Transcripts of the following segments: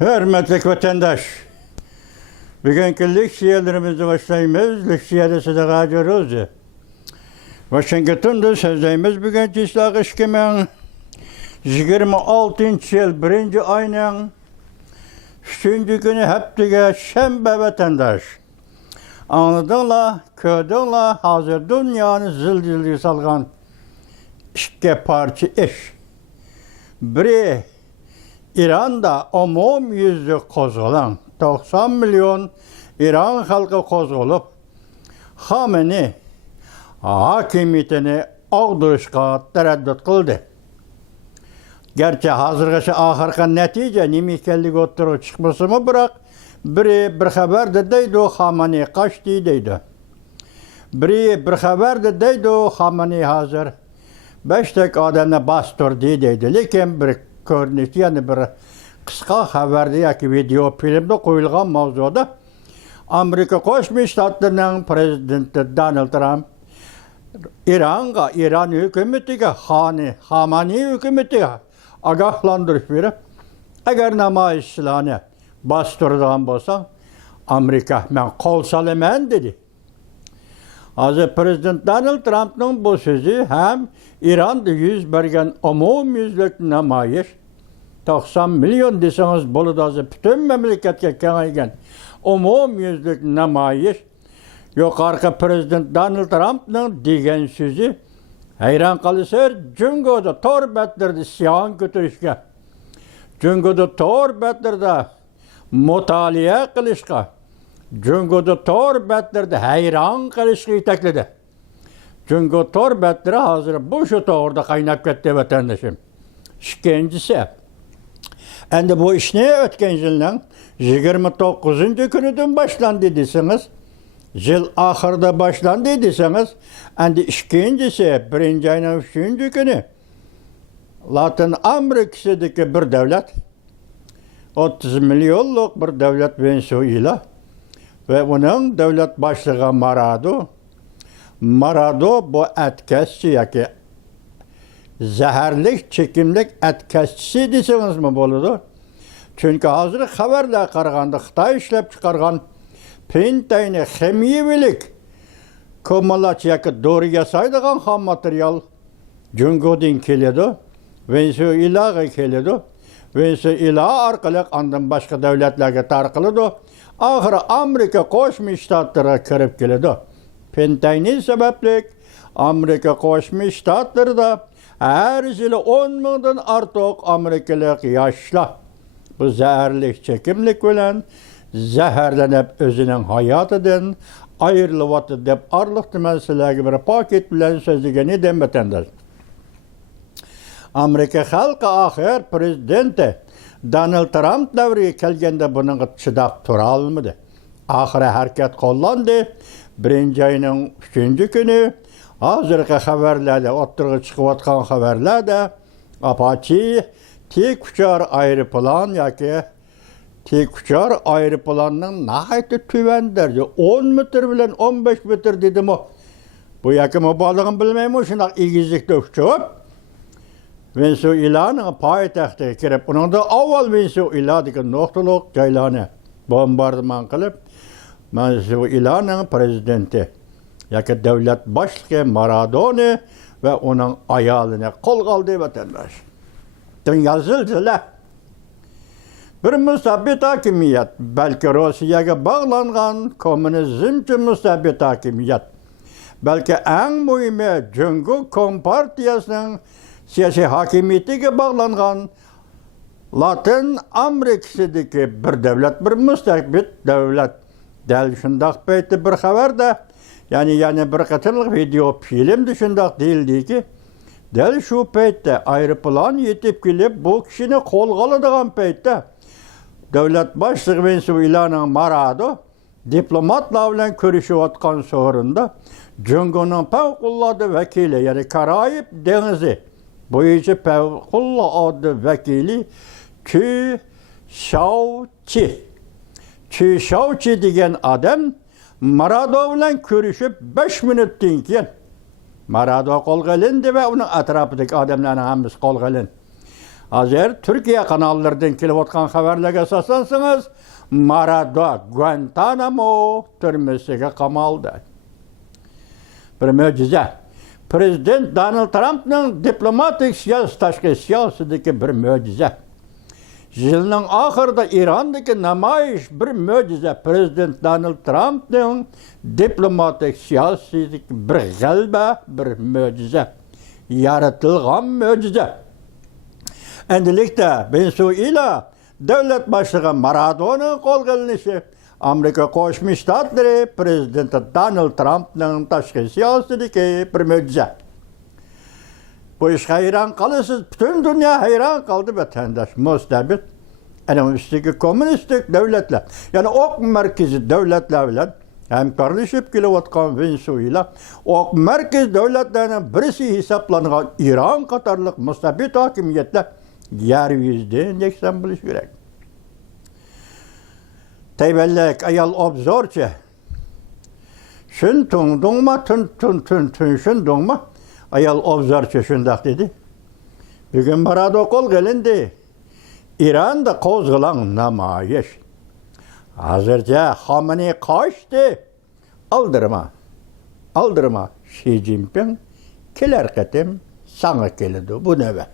Hürmetli vatandaş, bugünkü leksiyalarımızı başlayımız. Leksiyada size gacıyoruz. Washington'da sözleyimiz bugünkü İslah 2026 yıl 1. ayının 3. günü heptige şembe vatandaş. Anladınla, köydünla hazır dünyanı zıldızlı salgan iki parça iş. Biri İran'da umum yüzlük qo'zg'alan 90 milyon İran halkı qo'zg'alib, Xamenei hakimiyetini og'dirishga taraddud qildi. Gerçi hozirgacha oxirgi natija nima ekanligi o'ttirib chiqmasimi, biroq biri bir xabarda deydi, Xamenei qochdi deydi. Biri bir xabarda deydi, Xamenei hozir 5 odamni bostirdi deydi. Lekin bir ko'rinishi, ya'ni bir qisqa xabarda yoki video filmda qo'yilgan mavzuda Amerika Qo'shma Shtatlarining prezidenti Donald Trump İran hukumatiga, Xamenei hukumatiga ogohlantirish berib, agar namoyishchilarni bostiradigan bo'lsang, Amerika men qo'l solaman dedi. Hozir prezident Donald Trumpning bu so'zi ham İran'da yuz bergan umumyuzlik namoyish 90 milyon desangiz bo'ladi, hozir butun mamlakatga kengaygan umumyuzlik namoyish yuqorqi prezident Donald Trumpning degan so'zi hayron qolishar. Jungoda tor batlarda isyon ko'tarishga, jungoda tor batlarda mutolaa qilishga, jungoda tor batlarda hayron qilishga yetakladi. Jungo tor batlari hozir bu shu to'g'rida qaynab ketdi vatandoshim. Ikkinchisi, endi bu ishni o'tgan yilning 29-kunidan boshlandi desangiz, yil oxirida boshlandi desangiz, endi ikkinchisi 1. ayning 3-kuni Latin Amerikasidagi bir davlat, 30 milyonlik bir davlat Venesuela ve uning davlat boshlig'i Marado bu etkazchi yoki zaharli chekimlik etkazchisi desangiz mi bo'ladi? Chunki hozir xabarlar qaraganda Xitoy ishlab chiqargan pentayni ximiyavilik ko'malash yoki dori yasaydigan xom material Jungodan keladi, Venesuelaga keladi. Venesuela orqali andan boshqa davlatlarga tarqaladi. Oxiri Amerika Qo'shma Shtatlariga kirib keladi. Pentayning sababli Amerika Qo'shma Shtatlarida her yili 10 mingdan ortiq amerikalik yoshlar bu zaharli chekimlik bilan zaharlanib o'zining hayotidan ayrilyapti deb orliqdi. Men sizlarga bir paket bilan so'zlagan edim vatandosh. Amerika xalqi oxir prezidenti Donald Trump davriga kelganda bunga chidab tura olmadi. Oxiri harakat qo'llandi. 1. ayning 3-kuni hozirgi xabarlarda, o'ttirg'i chiqayotgan xabarlarda Apache tek uçar aeroplan yoki tek uçar aeroplanning nihoyatda tuvan darajada 10 metr bilan 15 metr dedimi? Bu yoki mubolig'ini bilmayman, shunaq egizlikda uchib Venesuelaning poytaxtiga kirib, uningda avval Venesueladagi nuqtaliq joylarni bombardimon qilib, Venesuelaning prezidenti yoki davlat boshlig'i Maradona va uning ayolini qo'lga oldi vatandosh. Dunyo zilzila. Bir musabbit hokimiyat, balki Rossiyaga bog'langan kommunizmchi musabbit hokimiyat, balki eng muhimi Jungo Kompartiyasining siyosiy hokimiyatiga bog'langan Latin Amerikasidagi bir davlat, bir musabbit davlat. Dal shundoq payti bir xabarda, ya'ni bir qatorliq video filmda shundoq deyildiki, dal shu paytda aeroplan yetib kelib bu kishini qo'lga oladigan paytda davlat boshlig'i Venesuelaning Marado diplomatlar bilan ko'rishayotgan so'rinda Jungoning favqulodda vakili, ya'ni Karayib dengizi bo'yicha favqulodda vakili Chu Shaoqi degan odam Marado bilan ko'rishib 5 minutdan keyin Marado qo'lga olindi va uning atrofidagi odamlarning hammasi qo'lga olindi. Hazır Türkiye kanallarından kelip atkan haberlerge asaslansanız, Maradona Guantanamo türmesiga qamaldı. Bir möcüze. Prezident Donald Trump'ның diplomatik tashqi siyosadagi bir möcüze. Yılның ahırda İran'daki namayiş bir möcüze. Prezident Donald Trump'ның diplomatik siyasidagi bir g'alba, bir möcüze. Yaratılgan möcüze. Endilikte Venezuela devlet başlığı Maradona'nın kol gelinişi, Amerika Qo'shma Shtatlari prezidenti Donald Trump'ның tashqi siyosadagi bir möcüze. Bu iş hayran kalırsız, bütün dünya hayran kaldı vatandaş, müstabit. En üstteki komünistik devletler, yani ok merkezi devletler bilen hemkarlaşıp kilovatkan Venezuela, ok merkez devletlerinin birisi hesaplanan İran katarlık müstabit hakimiyetler yeryüzünden yeksen biliş gerek. Teybellek ayal obzorçe, şun tundungma, tün şundungma, ayal obzorçe şundak dedi. Bugün Maradona kol gelindi. İran'da kozgulan namayiş. Hazırca Khamenei kaçtı. Aldırma. Xi Jinping keler ketim sana kelidi bu nöbet.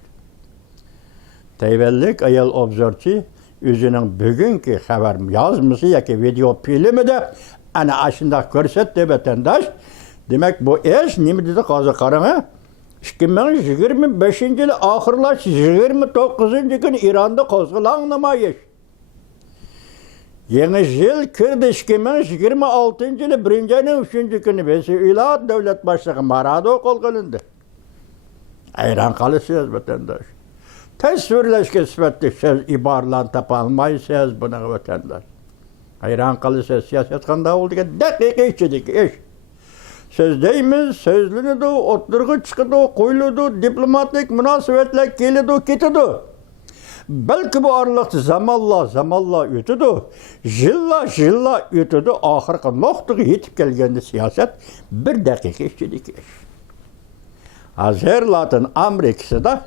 Teybellik ayal obzorçi özünün bugünkü haber yazması yaki video filmi de ana aşında görsetdi vatandaş. Demek bu iş nime dedi qazı qarana? 2025 yılı ahırlaş 29. gün İran'da kozgulan namayiş. Yeni yıl kirdi 2026 yılı 1. ayının 3. günü Venezuela devlet başlığı Maradona kol gelindi. Hayran kalısınız vatandaş. Tesvirleşke sıfatlı söz ibarlan tapalmayısınız buna vatandaş. Hayran kalısınız siyaset kanda oldu ki dakika içedik iş. Sözdeyimiz, sözlünüdü, oturgu çıkıdı, koyuludu, diplomatik münasebetler gelidi, ketidi. Belki bu aralık zamanla ötüdü, yılla ötüdü, ahırkı noktaga yetip gelgendi siyaset bir dakika içedik iş. Hazır Latin Amerika'da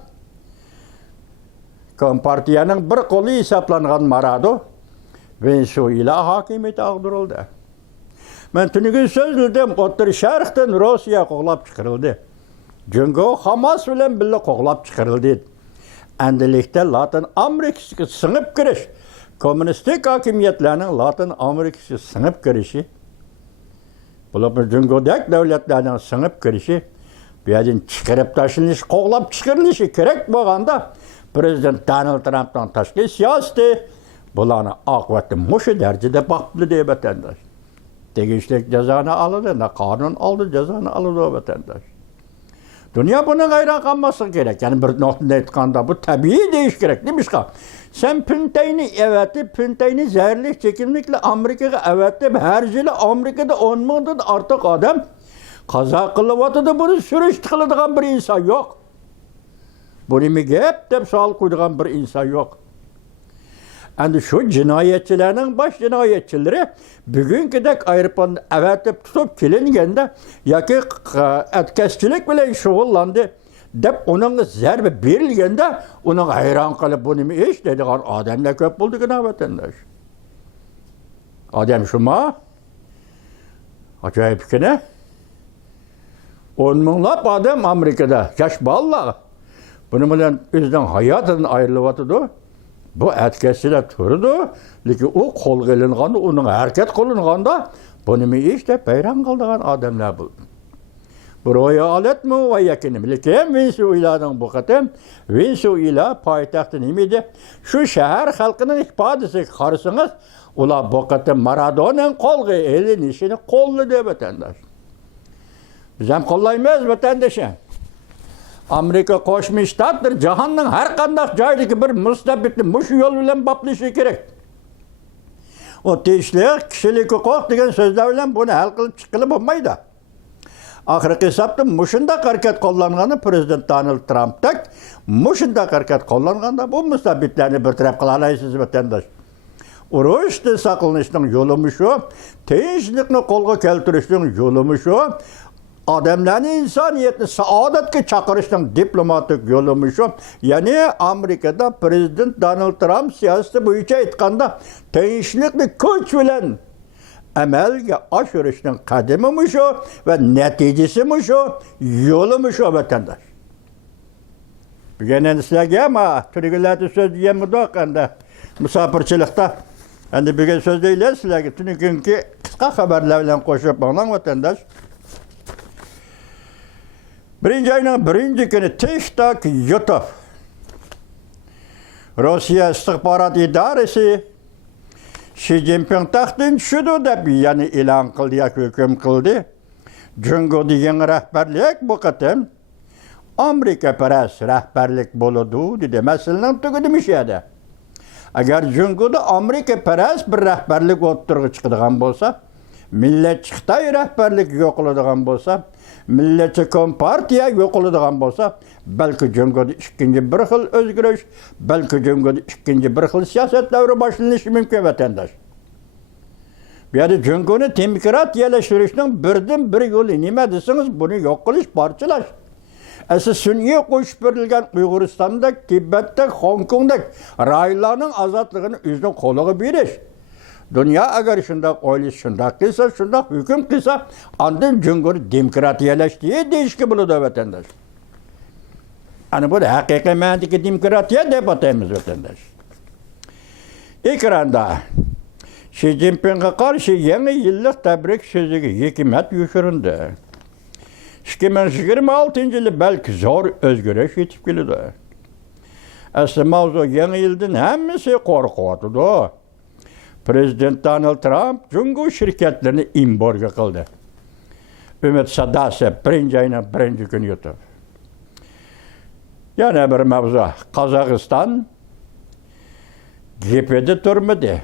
Kompartiyanın bir kolu hesaplanan Maradona Venezuela hakimiyeti ağdırıldı. Ben tünügün sözlüdüm, Otur Şark'tan Rusya qoğlap çıkarıldı. Çünkü Hamas bilen birlikte qoğlap çıkarıldı. Endilikte Latin Amerika'ya sınıp giriş, komünistik hakimiyetlerinin Latin Amerika'ya sınıp girişi, bu Cumhuriyet devletlerinin sınıp girişi, bir yerden çıkarıp taşınış, qoğlap çıkarılışı gerek boğanda, Prezident Donald Trump'tan tashqi siyosati bularni oqibati mushu darajada baxtli deb vatandosh. Tegishli jazoni oladi, qonun oldi jazoni oladi vatandosh. Dünya buna hayran kalması gerek. Yani bir noktada aytganda bu tabii deyiş gerek demiş ki. Sen Pünteyni zehirli çekimlikle Amerika'ya evetip her yılı Amerika'da 10 milyondan artık adam kaza kılıvatıda bunu sürüş kılıdığın bir insan yok. Bunu mi gep de sual koyduğun bir insan yok. Yani şu cinayetçilerin baş cinayetçileri bugünkü dek ayrıpan evetip tutup kilingende yaki etkesçilik bile şoğullandı. Dep onun zerbe verilgende onun hayran kalıp bunu mi iş dediğin adamla köp buldu ki ne vatandaş. Adam şuma acayip ki ne? 10 milyonlap adam Amerika'da yaş vallahi. Bunun bilen bizden hayatından ayrılıvatıdı. Bu etkisiyle turdu. Lakin o kol gelinğanda, onun hareket kılınğanda bunu mi işte beyran kıldığın adamlar buldu. Buraya alet mi o yakinim? Lakin Venezuela'dan bu kadar Venezuela payitahtı nemiydi? Şu şehir halkının ifadesi karısınız. Ula bu kadar Maradona'nın kolgu elin işini kollu diye vatandaş. Biz hem kollaymayız vatandaşa. Amerika Qo'shma Shtatlar jahonning har qanday joydagi bir mustabidni mush yo'l bilan boplashi kerak. O tinchlik, kishilik huquq degan so'zlar bilan buni hal qilib chiqilib bo'lmaydi. Oxirgi hisobda mushunda harakat qo'llanganda prezident Donald Trump'dak mushunda harakat qo'llanganda bu mustabidlarni bartaraf qila olasiz vatandosh. Urushni saqlanishning yo'li shu, tinchlikni qo'lga keltirishning yo'li shu. adamlarni insoniyatni saodatga chaqirishning diplomatik yo'limi shu. Ya'ni Amerikada prezident Donald Trump siyosati bo'yicha aytganda tinchlikni kuch bilan amalga oshirishning qadami shu va natijasi shu, yo'limi shu vatandosh. Bugun endi sizlarga ham turgilarni so'z degan mudoq endi musofirchilikda endi bugun so'zlaylar sizlarga tunugungi qisqa xabarlar bilan qo'shib bo'ling vatandosh. Birinci ayının birinci günü TikTok, YouTube, Rusya İstihbarat İdaresi Xi Jinping taxtdan tushdi deb yani e'lon qildi yoki hukm qildi. Jungo degan rahbarlik bu qatim Amerika parast rahbarlik bo'ladi dedi. Masalan, tugudimishadi. Agar Jungoda Amerika parast bir rahbarlik o'ttirg'i chiqadigan bo'lsa, millatchi Xitoy rahbarlik yo'qoladigan bo'lsa, millatchi kompartiya yo'qoladigan bo'lsa, balki Jungoda ikkinchi bir xil o'zgarish, balki Jungoda ikkinchi bir xil siyosat davri boshlanishi mumkin vatandosh. Bu yerda Jungoni demokratiyalashtirishning birdan bir yo'li nima desangiz, buni yo'q qilish, parchalash. Asli sun'iy qo'shib berilgan Uyg'uristonda, Tibetda, Hong Kongda rayonlarning ozodligini o'zining qo'liga berish. Dünya agar shundoq o'ylash, shundoq qilsa, shundoq hukm qilsa, ondan Jungoni demokratiyalashdi deyishga bo'ladi vatandosh. Ana bu haqiqiy ma'nodagi demokratiya deb ataymiz vatandosh. Ekranda Xi Jinpingga qarshi yangi yillik tabrik so'ziga hikmat yushirindi. 2026-yili balki zo'r o'zgarish yetib keladi. Asli mavzu yangi yildan hammasi qo'rqyapti. Prezident Donald Trump Jungo şirketlerini embargo qildi. Ümit sadasi birinci ayının birinci günü yutib. Yana bir mavzu. Qozog'iston gepida turmadi.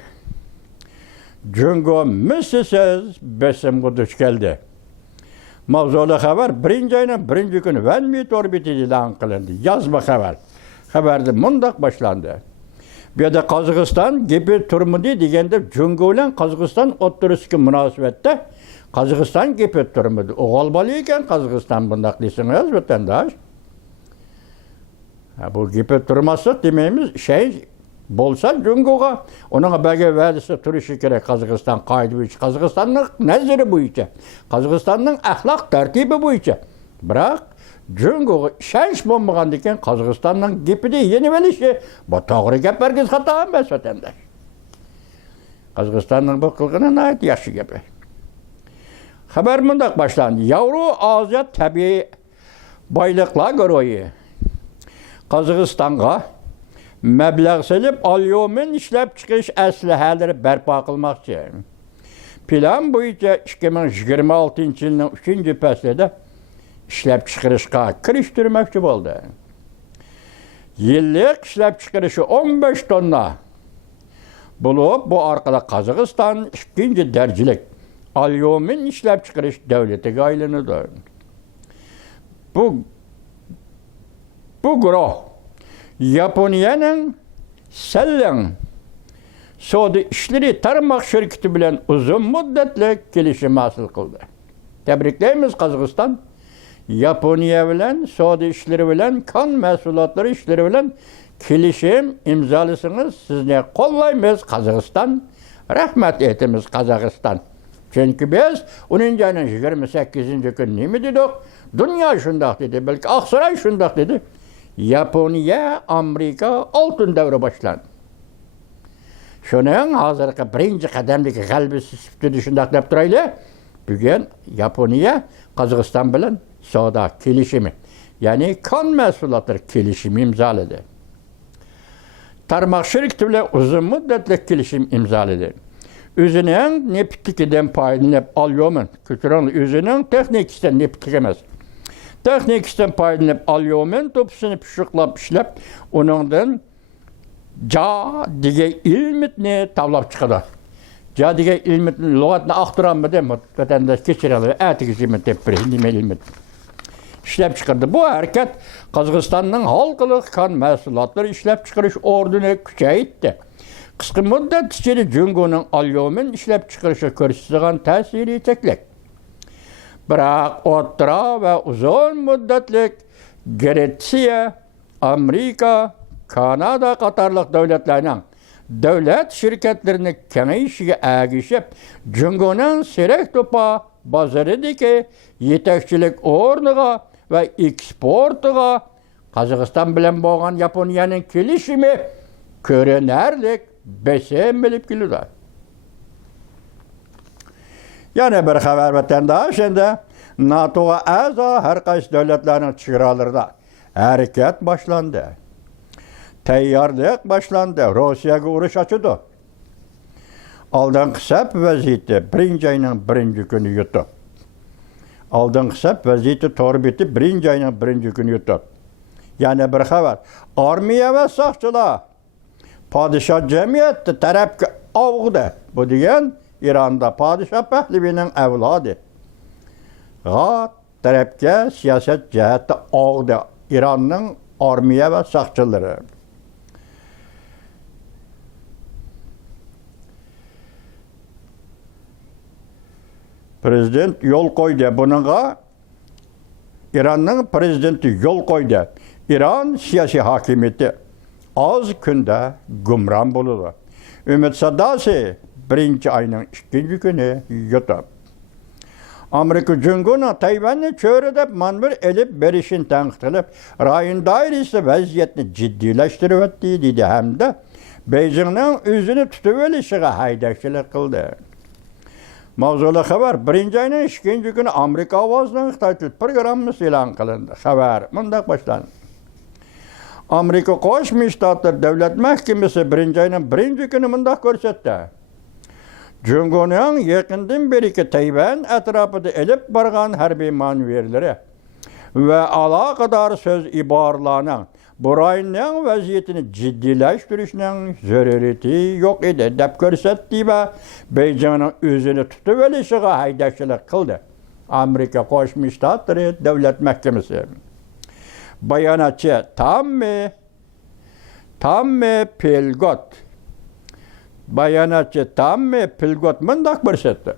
Jungo mislsiz besimga duch keldi. Mavzuli xabar birinci ayının birinci günü Vanmeet orbitida e'lon qilindi. Yozma xabar. Xabarda mundoq boshlandı. Bu yerda Qozog'iston gepi turmudi deganda Jungo bilan Qozog'iston o'rtasidagi munosabatda Qozog'iston gepi turmudi. O'g'il bola ekan Qozog'iston bundoq desangiz vatandosh. Bu gepi turmasa demaymiz, şey bo'lsa Jungoga uning baga va'dasi turishi kerak Qozog'iston qoida bo'yicha, Qozog'istonning nazari bo'yicha, Qozog'istonning axloq tartibi bo'yicha. Biroq Jungoga ishonch bo'lmagandan keyin Qozog'istonning gepida yenib olishi bu to'g'ri gap bergiz xato emas vatandosh. Qozog'istonning bu qilgani nihoyat yaxshi gap. Xabar mundoq boshlandi. Yevroasiyo tabiiy boyliqlar guruhi Qozog'istonga mablag' solib alyumin ishlab chiqarish aslahalari barpo qilmoqchi. Plan bo'yicha 2026-yilning 3-faslida ishlab chiqarishga kirishtirmoqchi bo'ldi. Yillik ishlab chiqarishi 15 tonna bo'lib, bu orqali Qozog'iston ikkinchi darajalik alyumin ishlab chiqarish davlatiga aylanadi. Bu guruh Yaponiyaning Sallang savdo ishlari tarmoq shirkati bilan uzun muddatli kelishim hosil qildi. Tabriklaymiz Qozog'iston. Yaponiya bilan savdo ishlari bilan, kon mahsulotlari ishlari bilan kelishim imzolasangiz, sizni qo'llaymiz Qozog'iston. Rahmat aytamiz Qozog'iston. Chunki biz 10-ayning 28-kuni nima dedik? Dunyo shundoq dedi, balki Oqsaroy shundoq dedi. Yaponiya, Amerika oltin davri boshlandi. Shuning hozirgi birinchi qadamdagi g'alabasi sifatida shundoq deb turaylik. Bugun Yaponiya Qozog'iston bilan savdo kelishimi, ya'ni kon mahsulotlari kelishimi imzoladi. Tarmoq shirkati bilan uzun muddatli kelishim imzoladi. O'zining neftligidan foydalanib alyumin, ko'chiring, o'zining texnikasidan neftlik emas. Texnikasidan foydalanib alyumin to'pisini pishiqlab ishlab, uningdan ja degan ilmitni tavlab chiqadi. Ja degan ilmitni lug'atni aqtiramidi, vatandosh kechiringlar, atigizni deb nima ilmit. İşlab chiqardi. Bu harakat Qozog'istonning xalqaro kon mahsulotlari ishlab chiqarish o'rnini kuchaytirdi. Qisqa muddat ichida Jungoning alyumin ishlab chiqarishga ko'rsatgan ta'siri cheklak. Biroq o'rta va uzun muddatlik Gretsiya, Amerika, Kanada qatorliq davlatlarning davlat shirkatlarini kengayishiga ergishib, Jungoning serak to'pa bozoridagi yetakchilik o'rniga va eksportiga Qozog'iston bilan bo'lgan Yaponiyaning kelishimi ko'rinarli besim bilib keladi. Yana bir xabar vatandosh endi NATO'ga a'zo har qaysi davlatlarning chegaralarida harakat boshlandi. Tayyorlik boshlandi. Rossiyaga urush ochdi. Oldingi hisob vaziyati 1-oyning 1-kuni yutib. Oldingi hisob vaziyati to'g'ri bitib 1-oyning 1-kuni yutib. Yana bir xabar. Armiya va soqchilar podshoh jamiyati tarafga ovg'di. Bu degan Ironda podshoh Pahlevining avlodi. G'ot tarafga siyosat jihatda ovg'di. Ironning armiya va soqchilari. Prezident yo'l qo'ydi. Buningga Ironning prezidenti yo'l qo'ydi. Iron siyosiy hokimiyati az kunda gumron bo'ladi. Umid Sadosi 1-oyning 2-kuni yutib. Amerika Jungo'ning Tayvanni cho'ri deb manbir elib berishini tanqid qilib, rayon doirasida vaziyatni jiddiylashtiryapti dedi hamda Beijingning o'zini tutib olishiga haydakchilik qildi. Mavzuli xabar 1-oyning 2-kuni Amerika ovozining Xitoy programmasi e'lon qilindi. Xabar bunday boshlandi. Amerika Qo'shma Shtatlar davlat mahkamasi 1-oyning 1-kuni bunday ko'rsatdi. Jungoning yaqindan beri Tayvan atrofida elib borgan harbiy manevrlari va aloqador so'z iboralarning bu rayonning vaziyatini jiddiylashtiriishning zarurati yo'q edi deb ko'rsatdi va Beijingning o'zini tutib olishiga haydakchilik qildi. Amerika Qo'shma Shtatlari davlat mahkamasi bayonotchi Tommy Pilgot bunday ko'rsatdi.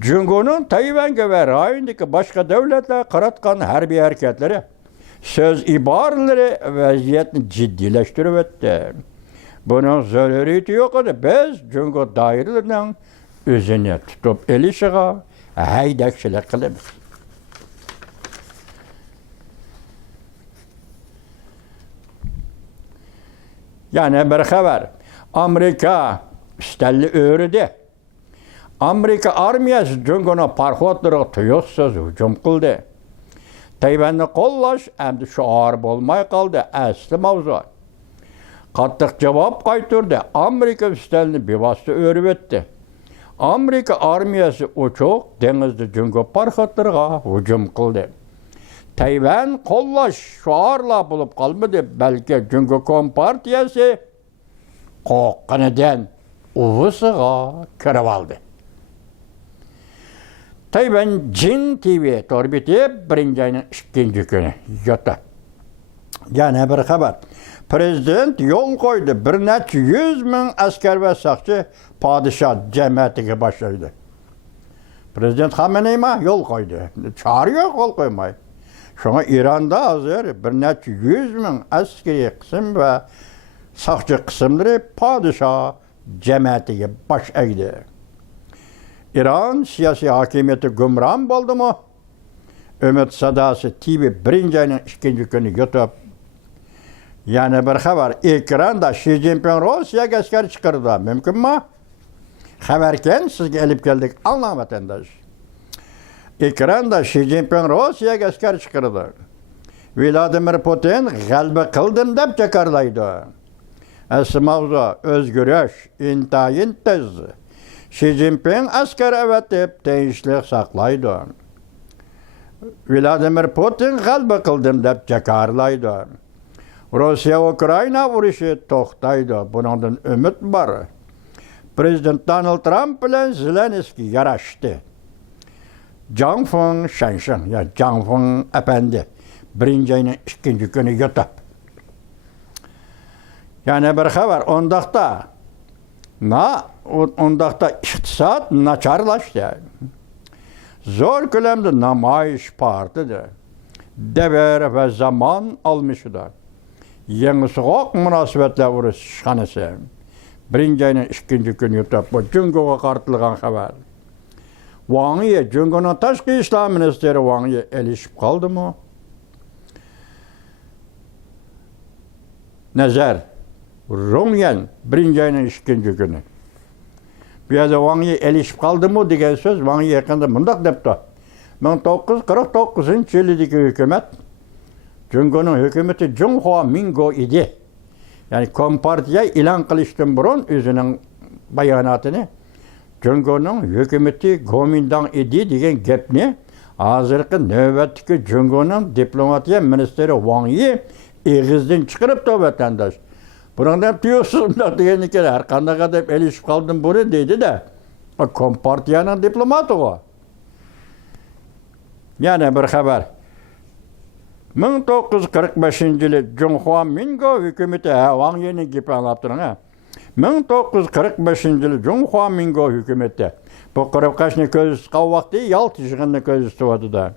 Jungoning Tayvanga va rayondagi boshqa davlatlar qaratgan harbiy harakatlari söz ibarələri vəziyyətini ciddiləşdiribətdi. Bunun zəruriyyəti yox idi. Biz Jungo dairələrinin özünü tutub elişiğə haydakçılıq qılırıq. Yəni bir xəbər. Amerika üstəlli öyrüdü. Amerika armiyası Jungo'na parxotları tuyuqsuz hücum qıldı. Tayvanni qo'llash endi shior bo'lmay qoldi. Asli mavzu. Qattiq javob qaytardi. Amerika ustalni bevosita o'rib o'tdi. Amerika armiyasi uchoq dengizda Jungo parxotlariga hujum qildi. Tayvan qo'llash shiorlar bo'lib qolmadi, balki Jungo kompartiyasi qo'qqanidan uvisiga kirib oldi. Tayvan Jin TV torbiti 1-oyning 2-kuni yotdi. Yana bir xabar. Prezident yo'l qo'ydi. Bir necha 100 ming askar va soqchi podshoh jamiyatiga boshlaydi. Prezident Xameneyma yo'l qo'ydi. Chora yo'q qo'l qo'ymay. Shunga Ironda hozir bir necha 100 ming askariy qism va soqchi qismlari podshoh jamiyatiga boshlaydi. İran siyasi hakimiyeti gumron bo'ldimi? Umid Sadosi TV 1-oyning 2-kuni YouTube. Yana bir xabar. Ekranda Xi Jinping Rossiyaga askar chiqardi. Mumkinmi? Xabarken sizga olib keldik. Anlam vatandosh. Ekranda Xi Jinping Rossiyaga askar chiqardi. Vladimir Putin g'alaba qildim deb takrorlaydi. Asli mavzu o'zgarish intayin tez. Xi Jinping askar avatib tinchlik saqlaydi. Vladimir Putin g'alaba qildim deb takrorlaydi. Rossiya Ukraina urushi to'xtaydi. Bundan umid bor. Prezident Donald Trump bilan Zelenskiy yarashdi. Jiangfeng Shanshan, ya Jiangfeng apandi 1-oyning 2-kuni yotib. Yana bir xabar. Ondaqda iqtisod nacharlashdi. zor ko'lamda namoyish partidir. Devir ve zaman almışıdır. Yeni soğuk münasebetler uğraşkanısı. Birinci ayının ikinci günü yutup bu Cungo'ya kartılgan haber. Vangiye, Cungo'nun taşkı İslam Ministeri Vangiye elişip kaldı mı? Nezer, Rumyen birinci ayının ikinci günü. Bir yerde Vangiye elişip kaldı mı diyen söz Vangiye yakında mındak depti. 1949 yılındaki hükümet, Cungo'nun hükümeti Junhua Mingo idi. Yani Kompartiya ilan kılıştın burun özünün bayanatını, Cungo'nun hükümeti Gomindan idi diyen gepni, hazırki nöbetdeki Cungo'nun diplomatiya ministeri Wang Yi eğizden çıkarıp da vatandaş. Buradan diyorsunuz da diyen ki her kandaga dep elişip kaldım bunu dedi de, Kompartiyanın diplomatı o. Yani bir haber. 1945 yılı Junhua Mingo hükümeti, Wang Yi'nin gibi anlattırın ha. 1945 yılı Junhua Mingo hükümeti, bu kırıpkaşını közüstü kavvak değil, yalt işiğini közüstü vardı da.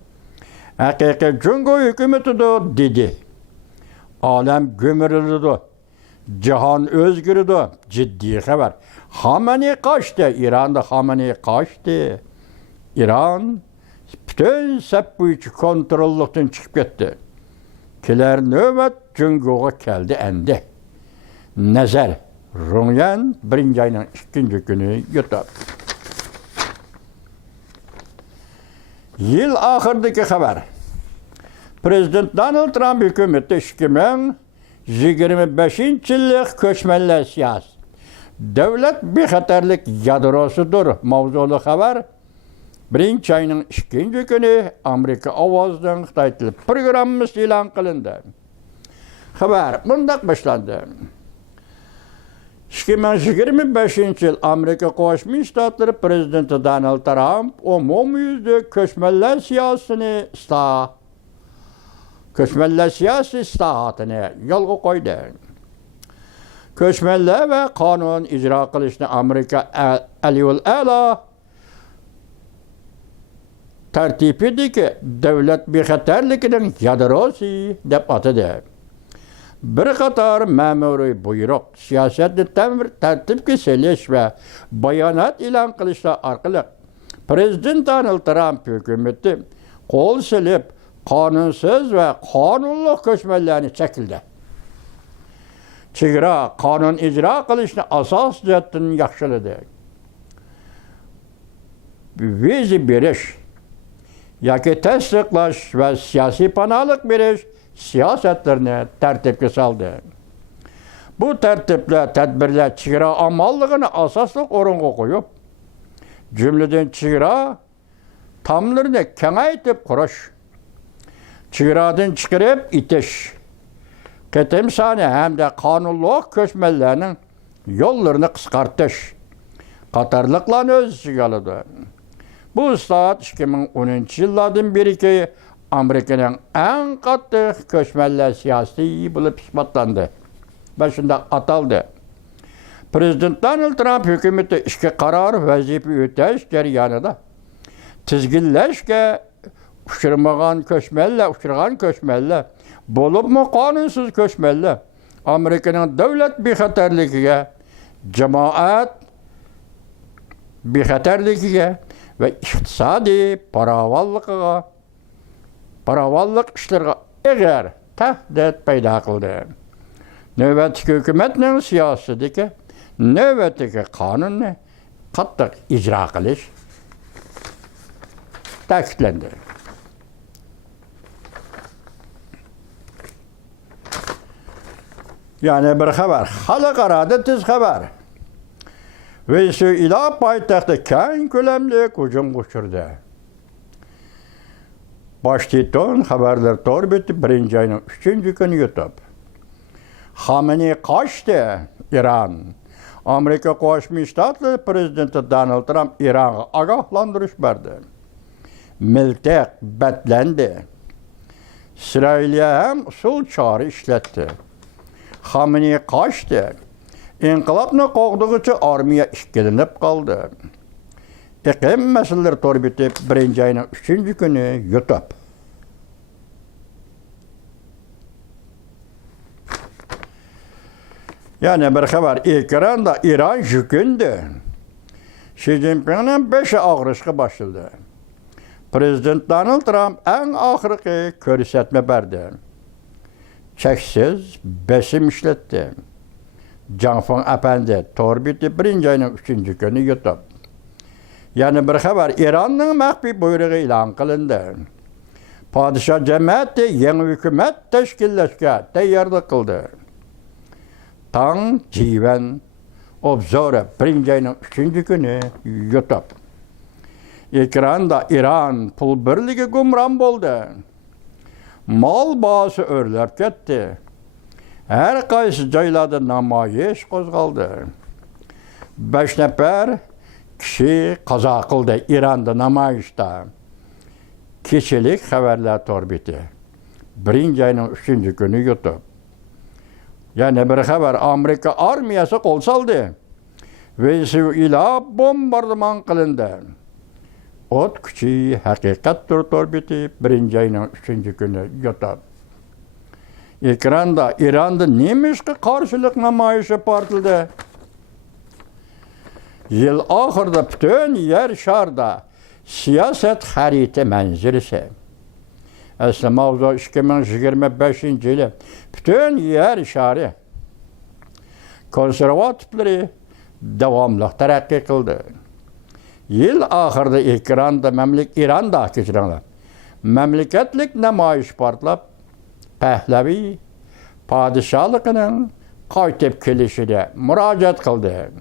Hakiki Jungo hükümeti de dedi. Alem gömürüldü. Cihan özgürüdü. Ciddi haber. Hamani kaçtı. İran'da Hamani kaçtı. İran bütün sepbuyucu kontrolluktan çıkıp gitti. Kiler nöbet Cungo'ya geldi endi. Nezer, Rumyen birinci ayının ikinci günü yutup. Yıl ahırdaki haber. Prezident Donald Trump hükümeti 2025 yıllık köçmenler siyasi. Devlet bir xatarlik yadrosudur mavzulu haber. Birinci ayının ikinci günü Amerika Ovoz'dan Xitay tili programımız ilan kılındı. Haber bundak başlandı. 2025 yıl Amerika Koşmuş Ştatları Prezidenti Donald Trump umumyüzlü köçmeller siyasını köçmeller siyasi islahatını yolga koydu. Köçmeller ve kanun icra kılışını Amerika Aliyul Ala tertipideki devlet bexatarligining yadrosi deb atadı. Bir qator ma'muriy buyruq, siyosatni tartibga solish ve bayonot e'lon qilishlar orqali Prezident Donald Trump hukumati qo'l silib qonunsiz ve qonunli ko'chmanlarni chekildi. Chegara qonun ijro qilishni asos jihatdan yaxshiladi. Viza berish yoki tasdiqlash ve siyasi panohlik berish siyosatlarni tartibga soldi. Bu tartiblar, tadbirlar chegara amalligini asosli o'ringa qo'yib, jumladan chegara tomlarini kengaytib qurish, chegaradan chiqarib itish, ketim soni hamda qonunli ko'chmanlarning yo'llarini qisqartish qatorliqlarni o'z ichiga oladi. Bu islohot 2010 yillardan beriki Amerika'nın en katı köçmenler siyasi bulup ispatlandi. Ve şunda ataldı. Prezident Donald Trump hükümeti işki karar vazife öteş jarayonida tizginlashga uçurgan köçmenler bulup mu kanunsuz köçmenler Amerika'nın devlet bexatarligiga, cemaat bexatarligiga ve iqtisadi paravallık işlerine eğer tahdit payda kıldı. Növbetdeki hükümetinin siyasetdeki növbetdeki kanunu qattiq icra qilish ta'kidlandi. Yani bir haber, xalqarada tez haber. Venezuela poytaxti keng ko'lamli hujum uchirdi. Baştiton haberler torbeti birinci ayının 3. günü yutup. Xameni kaçtı İran. Amerika Qo'shma Shtatlar Prezidenti Donald Trump İran'a agahlandırış verdi. Miltiq betlendi. İsrail'e hem usul çağrı işletti. Xameni kaçtı. İnqilabni qo'g'dug'ichi armiya ishkilinib qoldi. iqlim meseleleri tor bitip 1. ayının 3. günü YouTube. Yani bir haber ekranda İran jükündü. Xi Jinping'in 5 ağrışkı başladı. Prezident Donald Trump en ahırkı körüsetme berdi. Çeksiz besim işletti. Canfon Efendi tor biti 1. ayının 3. günü YouTube. Yani bir haber İran'ın mahbi buyruğu ilan kılındı. Padişah cemiyeti yeni hükümet teşkilleşke teyyarlık kıldı. Tan Civen Obzor'a 1. ayının 3. günü YouTube. Ekranda İran pul birligi gumran oldu. Mal bağısı örlep gitti. Her kaysı caylarda namayiş kozgaldı. 5 nefer kişi kaza kıldı İran'da namayişte. Kişilik haberler torbiti. 1. ayının 3. günü YouTube. Yani bir haber Amerika armiyası kol saldı. Venezuela bombardıman kılındı. Ot küçüğü hakikat torbiti 1. ayının 3. günü YouTube. Ekranda İran'da neymiş ki karşılık namayışı partıldı. Yıl ahırda bütün yer şarda siyaset harita menzilisi. Aslında mavzu 2025 yılı bütün yer şarı konservatifleri devamlı terakki kıldı. Yıl ahırda ekranda İran'da geçirenler memleketlik namayış partlap Pehlevi padişahlıkının kayıtıp gelişine müracaat kıldı.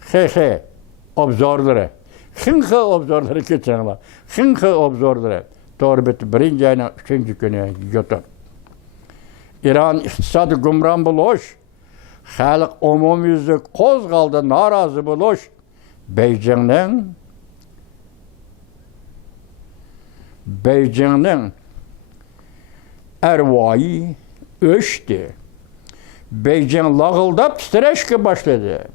Xexe obzorları, xınxı obzorları geçenler, xınxı obzorları torbeti 1. ayının 3. günü YouTube. İran iktisadı gumran buluş, halk umumyüzlük kozgaldı narazı buluş, Beijing'nin ervayı öştü. Beijing lağıldap streşki başladı.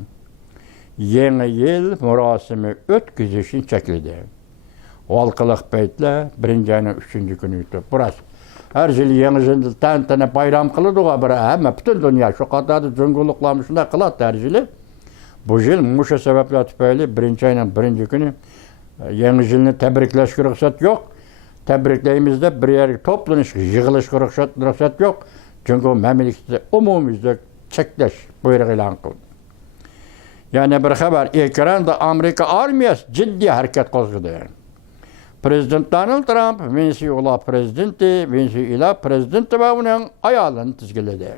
Yeni yıl murasimi ötküzüşün çekildi. Halkılık beytle 1. ayının 3. günü YouTube. Burası. Her yıl yeni yıl tantana bayram kılıdığa bir ama bütün dünya şu kadar cüngülüklamışında kılattı her yılı. Bu yıl muşa sebepler tüpeyle 1. ayının 1. günü yeni yılını tebrikleşki ruhsat yok. Tebrikleyimizde bir yer toplanış, yığılış ruhsat yok. Çünkü memlekette umumizde çekleş buyruğu ilan kıldı. Yani bir haber ekranda Amerika armiyası ciddi hareket kozladı. Prezident Donald Trump, Venezuela prezidenti ve onun ayağını tizgiledi.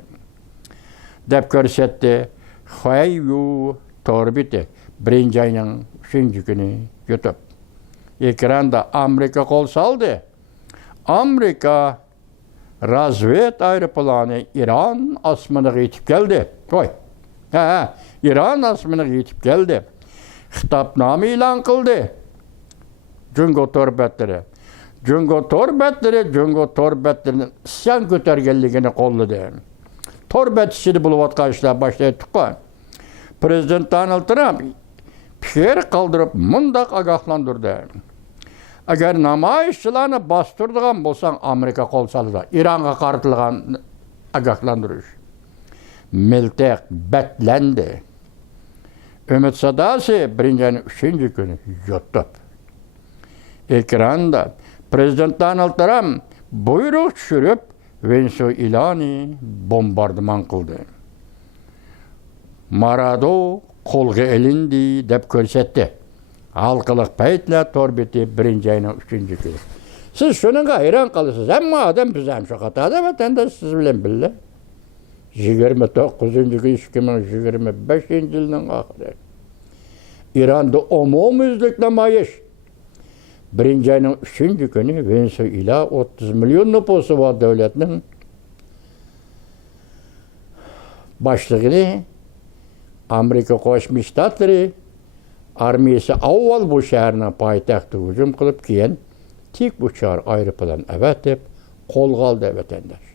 Dep görsetti, Xayyu torbiti 1. ayının 3. günü YouTube. Ekranda Amerika kol saldı. Amerika razvet aeroplanı İran asmını yetip geldi. Koy. İran asmını yetip geldi. Hitapname ilan kıldı. Cungo torbetlerinin isyan kötergelliğini kolladı. Torbet işini buluvatka işler başlayıp koy. Prezident Donald Trump Pierre kaldırıp mundak agahlandırdı. Eğer namayışçılarını bastırdığın bolsan Amerika kol salıda. İran'a kartılığın agahlandırış. Miltek betlendi. Ümit sadası 1. ayının 3. günü YouTube. Ekranda Prezident Donald Trump buyruk düşürüp Venezuela'nı bombardıman kıldı. Marado kolga elindi dep körsetti. Halkılık peytle torbeti 1. ayının 3. günü. Siz şunun hayran kalırsınız. Ama adam bizim şu katada vatandaş siz bilen bile. 29. gün 2025 yılının ahire. İran'da umumyüzlük namayış. 1. ayının 3. günü Venezuela 30 milyon nüfusu var devletinin başlığını Amerika Koşmuş Ştatları armiyası avval bu şehirine payitahtı hücum kılıp kiyen tek uçar aeroplan evetip kol kaldı vatandaş.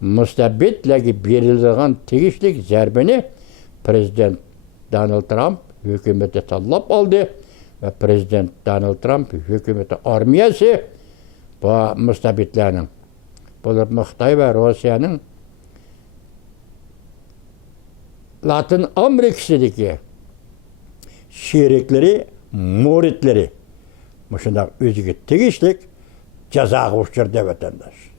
Müstebitlegi berildiğin tegişlik zerbini Prezident Donald Trump hükümeti sallap aldı ve Prezident Donald Trump hükümeti armiyası bu müstabitlerinin, bu Xitay ve Rusya'nın Latin Amerika'daki şerikleri, muritleri, şunday o'ziga tegishlik jazoga uchradi vatandosh.